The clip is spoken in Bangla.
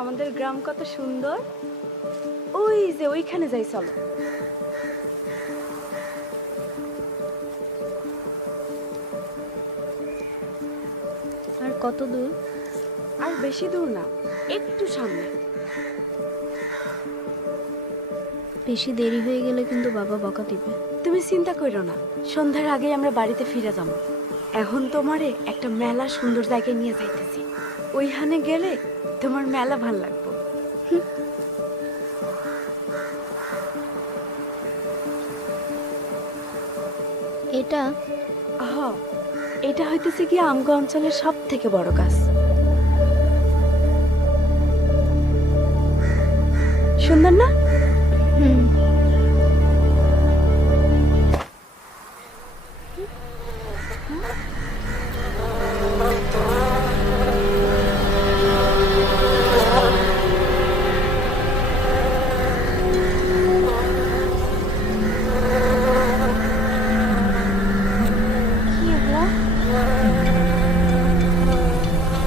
আমাদের গ্রাম কত সুন্দর। ওই যে ওইখানে যাই, চলো। আর কত দূর? আর বেশি দূর না, একটু সামনে। বেশি দেরি হয়ে গেলে কিন্তু বাবা বকা দিবে। তুমি চিন্তা করো না, সন্ধ্যার আগে আমরা বাড়িতে ফিরে যাবো। এখন তোমারে একটা মেলা সুন্দর জায়গায় নিয়ে যাইতেছি, ওইখানে গেলে তোমার মেলা ভাল লাগবে। এটা এটা হইতেছে কি আমগো অঞ্চলের সব থেকে বড় গাছ। সুন্দর না?